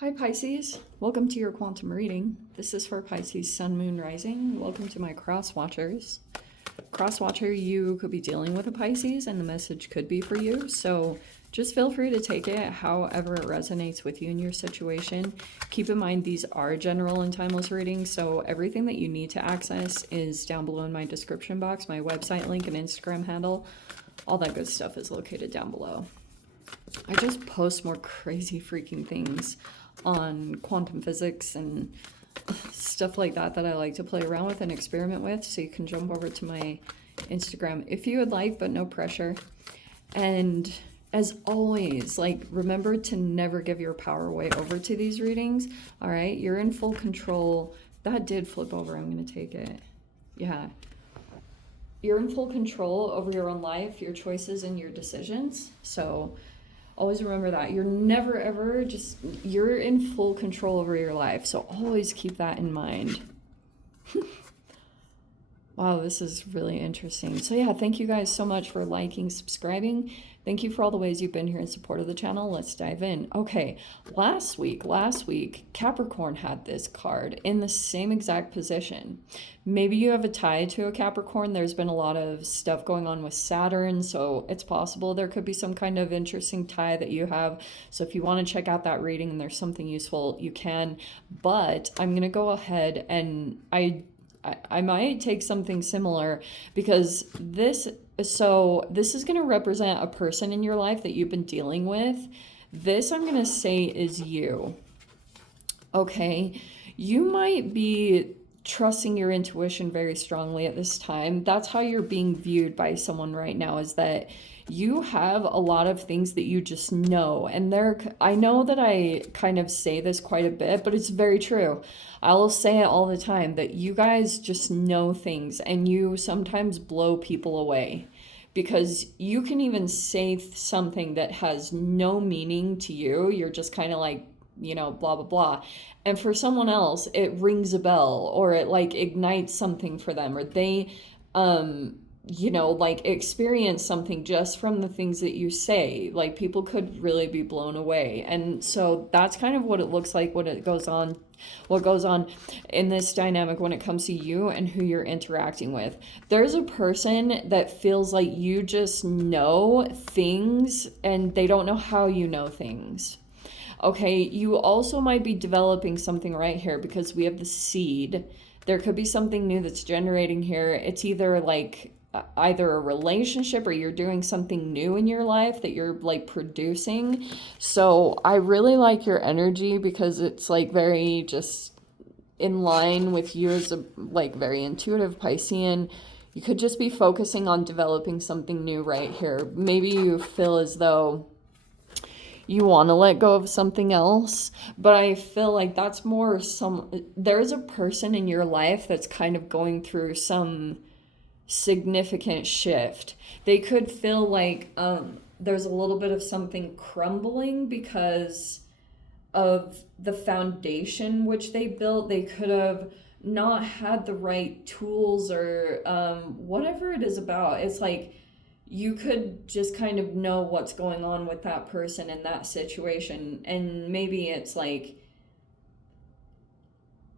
Hi Pisces, welcome to your quantum reading. This is for Pisces Sun, Moon, Rising. Welcome to my cross watchers. Cross watcher, you could be dealing with a Pisces and the message could be for you. So just feel free to take it however it resonates with you in your situation. Keep in mind these are general and timeless readings, so everything that you need to access is down below in my description box. My website link and Instagram handle, all that good stuff is located down below. I just post more crazy freaking things on quantum physics and stuff like that I like to play around with and experiment with, so you can jump over to my Instagram if you would like, but no pressure. And as always, like, remember to never give your power away over to these readings. All right, you're in full control. That did flip over. I'm gonna take it. Yeah, you're in full control over your own life, your choices, and your decisions. So always remember that. You're never ever just, you're in full control over your life. So always keep that in mind. Wow, this is really interesting. So yeah, thank you guys so much for liking, subscribing. Thank you for all the ways you've been here in support of the channel. Let's dive in. Okay, last week, Capricorn had this card in the same exact position. Maybe you have a tie to a Capricorn. There's been a lot of stuff going on with Saturn, so it's possible there could be some kind of interesting tie that you have. So if you want to check out that reading and there's something useful, you can. But I'm going to go ahead and I might take something similar because this is going to represent a person in your life that you've been dealing with. This, I'm going to say, is you. Okay, you might be trusting your intuition very strongly at this time. That's how you're being viewed by someone right now, is that you have a lot of things that you just know. And I know that I kind of say this quite a bit, but it's very true. I'll say it all the time that you guys just know things and you sometimes blow people away. Because you can even say something that has no meaning to you. You're just kind of like, you know, blah, blah, blah. And for someone else, it rings a bell or it like ignites something for them, or they, you know, like experience something just from the things that you say. Like people could really be blown away. And so that's kind of what it looks like, what goes on in this dynamic when it comes to you and who you're interacting with. There's a person that feels like you just know things and they don't know how you know things. Okay, you also might be developing something right here because we have the seed. There could be something new that's generating here. It's either like either a relationship or you're doing something new in your life that you're like producing. So I really like your energy because it's like very just in line with you as a like very intuitive Piscean. You could just be focusing on developing something new right here. Maybe you feel as though you want to let go of something else, but I feel like that's more there's a person in your life that's kind of going through some significant shift. They could feel like there's a little bit of something crumbling because of the foundation which they built. They could have not had the right tools or whatever it is about. It's like you could just kind of know what's going on with that person in that situation. And maybe it's like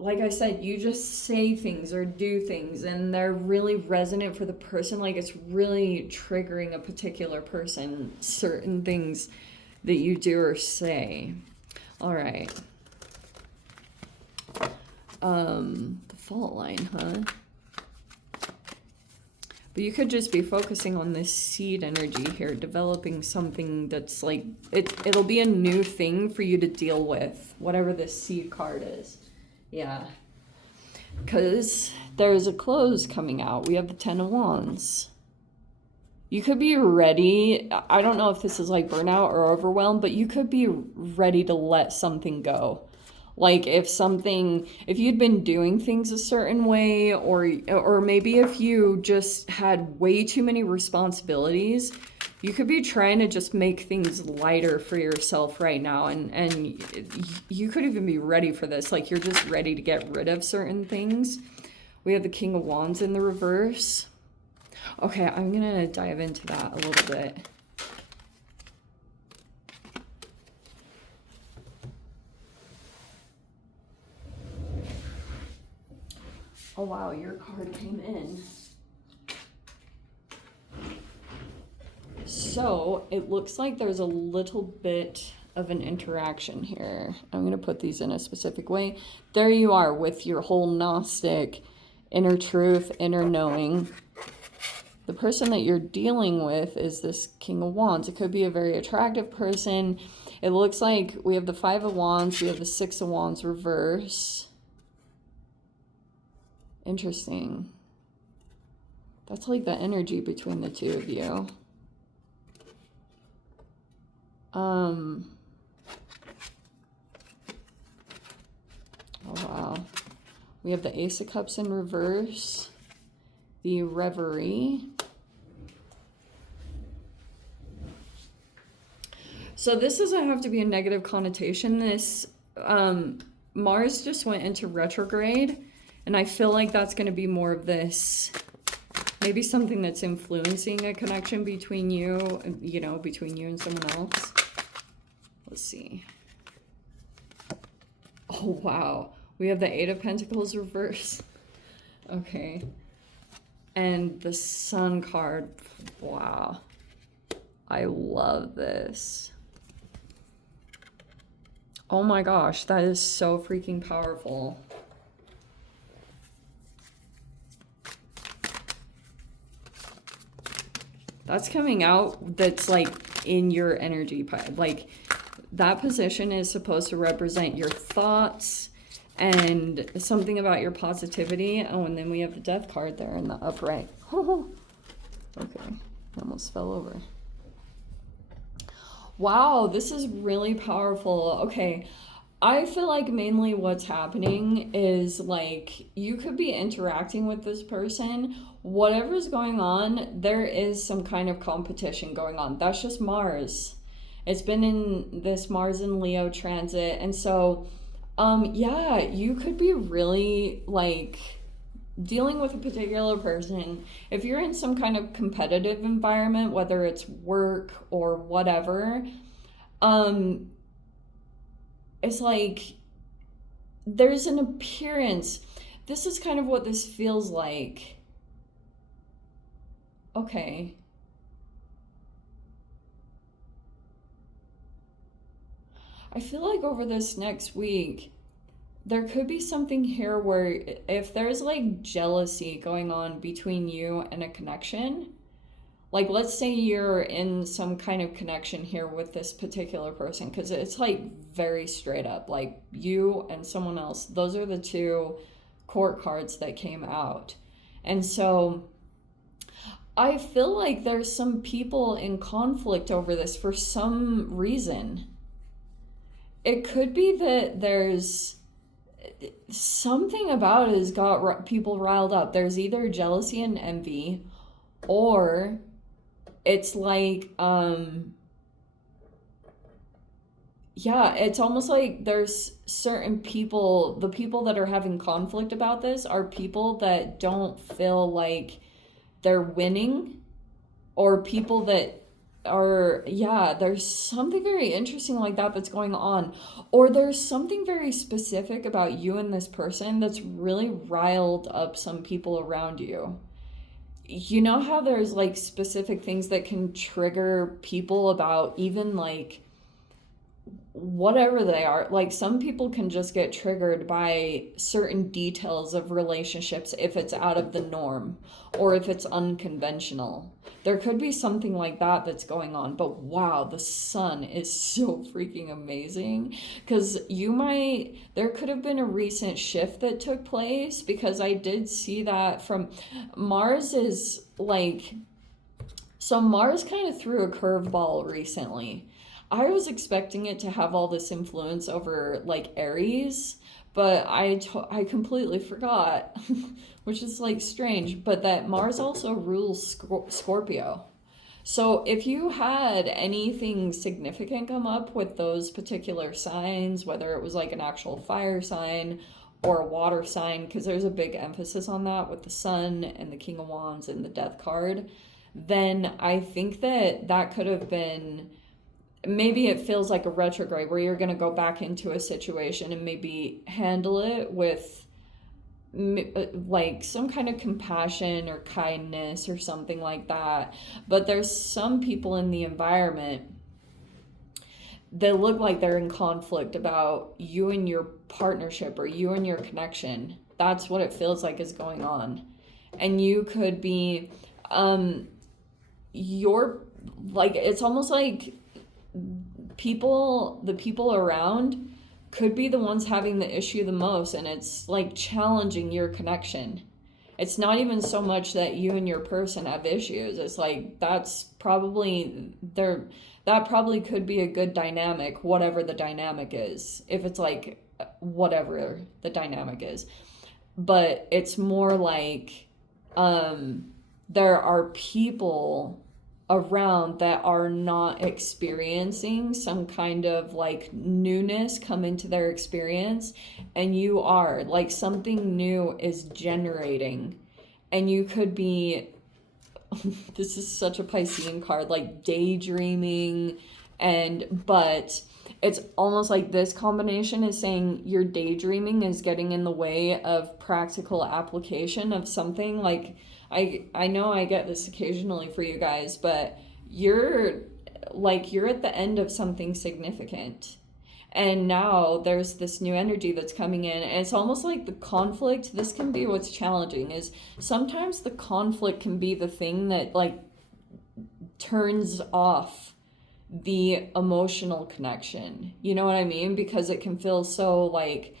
I said, you just say things or do things and they're really resonant for the person. Like it's really triggering a particular person, certain things that you do or say. All right. The fault line, huh? But you could just be focusing on this seed energy here, developing something that's like, it'll be a new thing for you to deal with, whatever this seed card is. Yeah. Because there's a close coming out. We have the 10 of Wands. You could be ready. I don't know if this is like burnout or overwhelmed, but you could be ready to let something go. Like if you'd been doing things a certain way, or maybe if you just had way too many responsibilities, you could be trying to just make things lighter for yourself right now. And you could even be ready for this. Like you're just ready to get rid of certain things. We have the King of Wands in the reverse. Okay, I'm going to dive into that a little bit. Oh wow, your card came in. So it looks like there's a little bit of an interaction here. I'm going to put these in a specific way. There you are with your whole Gnostic inner truth, inner knowing. The person that you're dealing with is this King of Wands. It could be a very attractive person. It looks like we have the Five of Wands. We have the Six of Wands reverse. Interesting. That's like the energy between the two of you. Oh, wow. We have the Ace of Cups in reverse. The Reverie. So this doesn't have to be a negative connotation. This, Mars just went into retrograde. And I feel like that's going to be more of this, maybe something that's influencing a connection between you, you know, between you and someone else. Let's see. Oh, wow. We have the Eight of Pentacles reverse. Okay. And the Sun card. Wow. I love this. Oh my gosh, that is so freaking powerful. That's coming out, that's like in your energy. Like that position is supposed to represent your thoughts and something about your positivity. Oh, and then we have the Death card there in the upright. Okay, almost fell over. Wow, this is really powerful. Okay, I feel like mainly what's happening is like you could be interacting with this person. Whatever's going on, there is some kind of competition going on. That's just Mars. It's been in this Mars and Leo transit. And so, yeah, you could be really like dealing with a particular person. If you're in some kind of competitive environment, whether it's work or whatever, it's like there's an appearance. This is kind of what this feels like. Okay. I feel like over this next week, there could be something here where if there's like jealousy going on between you and a connection, like let's say you're in some kind of connection here with this particular person, because it's like very straight up, like you and someone else. Those are the two court cards that came out. And so I feel like there's some people in conflict over this for some reason. It could be that there's something about it has got people riled up. There's either jealousy and envy, or it's like, yeah, it's almost like there's certain people, the people that are having conflict about this are people that don't feel like they're winning, or people that are, yeah, there's something very interesting like that that's going on. Or there's something very specific about you and this person that's really riled up some people around you. You know how there's like specific things that can trigger people about even like whatever they are. Like some people can just get triggered by certain details of relationships if it's out of the norm or if it's unconventional. There could be something like that that's going on. But wow, the Sun is so freaking amazing, because there could have been a recent shift that took place, because I did see that from Mars is like, so Mars kind of threw a curveball recently. I was expecting it to have all this influence over like Aries, but I completely forgot, which is like strange, but that Mars also rules Scorpio. So if you had anything significant come up with those particular signs, whether it was like an actual fire sign or a water sign, because there's a big emphasis on that with the Sun and the King of Wands and the Death card, then I think that could have been, maybe it feels like a retrograde where you're going to go back into a situation and maybe handle it with like some kind of compassion or kindness or something like that. But there's some people in the environment that look like they're in conflict about you and your partnership or you and your connection. That's what it feels like is going on. And you could be, you're like, it's almost like the people around could be the ones having the issue the most, and it's like challenging your connection. It's not even so much that you and your person have issues. It's like that's probably that probably could be a good dynamic, whatever the dynamic is. If it's like whatever the dynamic is. But it's more like there are people around that are not experiencing some kind of like newness come into their experience, and you are like something new is generating, and you could be this is such a Piscean card, like daydreaming, but it's almost like this combination is saying your daydreaming is getting in the way of practical application of something. Like I know I get this occasionally for you guys, but you're at the end of something significant. And now there's this new energy that's coming in, and it's almost like the conflict, this can be what's challenging, is sometimes the conflict can be the thing that like turns off the emotional connection. You know what I mean? Because it can feel so like,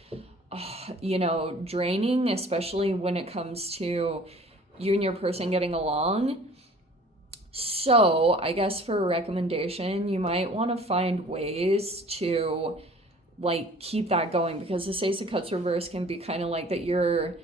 draining, especially when it comes to you and your person getting along. So I guess for a recommendation, you might want to find ways to like keep that going, because the Ace of Cups reverse can be kind of like that you're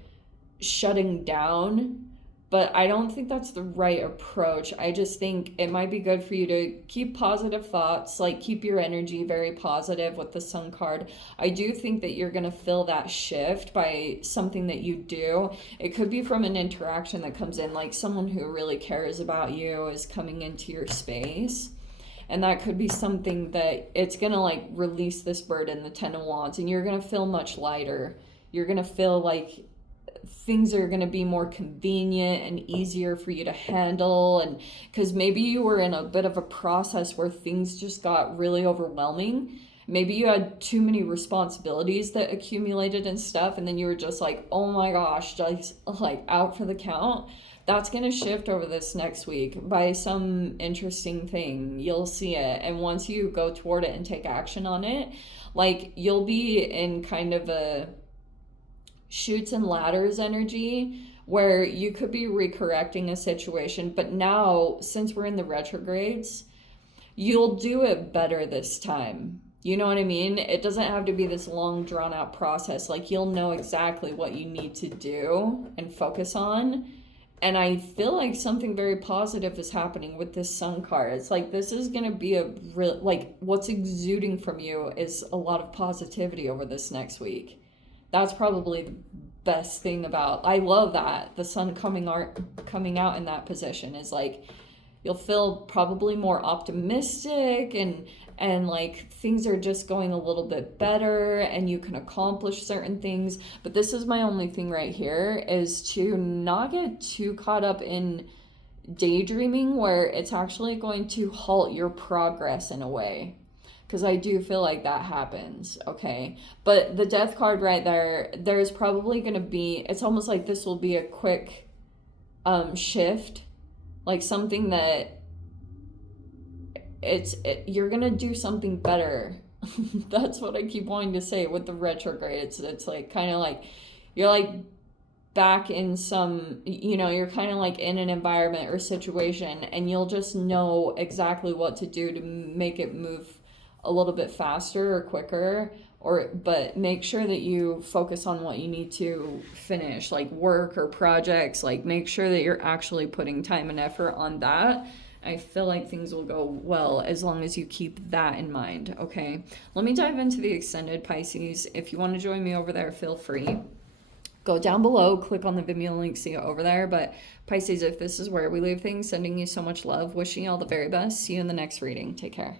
shutting down, but I don't think that's the right approach. I just think it might be good for you to keep positive thoughts, like keep your energy very positive with the Sun card. I do think that you're going to feel that shift by something that you do. It could be from an interaction that comes in, like someone who really cares about you is coming into your space. And that could be something that it's going to like release this burden, the Ten of Wands, and you're going to feel much lighter. You're going to feel like things are going to be more convenient and easier for you to handle. And because maybe you were in a bit of a process where things just got really overwhelming. Maybe you had too many responsibilities that accumulated and stuff, and then you were just like, oh my gosh, just like out for the count. That's going to shift over this next week by some interesting thing. You'll see it. And once you go toward it and take action on it, like you'll be in kind of a Chutes and Ladders energy where you could be recorrecting a situation. But now, since we're in the retrogrades, you'll do it better this time. You know what I mean? It doesn't have to be this long drawn out process. Like you'll know exactly what you need to do and focus on. And I feel like something very positive is happening with this Sun card. It's like this is going to be a real, like what's exuding from you is a lot of positivity over this next week. That's probably the best thing about, I love that the Sun coming out in that position is like you'll feel probably more optimistic and like things are just going a little bit better and you can accomplish certain things. But this is my only thing right here, is to not get too caught up in daydreaming where it's actually going to halt your progress in a way, because I do feel like that happens. Okay, but the Death card right there's probably going to be, it's almost like this will be a quick shift, like something that you're gonna do something better. That's what I keep wanting to say with the retrograde. It's like kind of like you're like back in some, you're kind of like in an environment or situation, and you'll just know exactly what to do to make it move a little bit faster or quicker. But make sure that you focus on what you need to finish, like work or projects. Like make sure that you're actually putting time and effort on that. I feel like things will go well as long as you keep that in mind, okay? Let me dive into the extended, Pisces. If you want to join me over there, feel free. Go down below, click on the Vimeo link, see it over there. But Pisces, if this is where we leave things, sending you so much love, wishing you all the very best. See you in the next reading. Take care.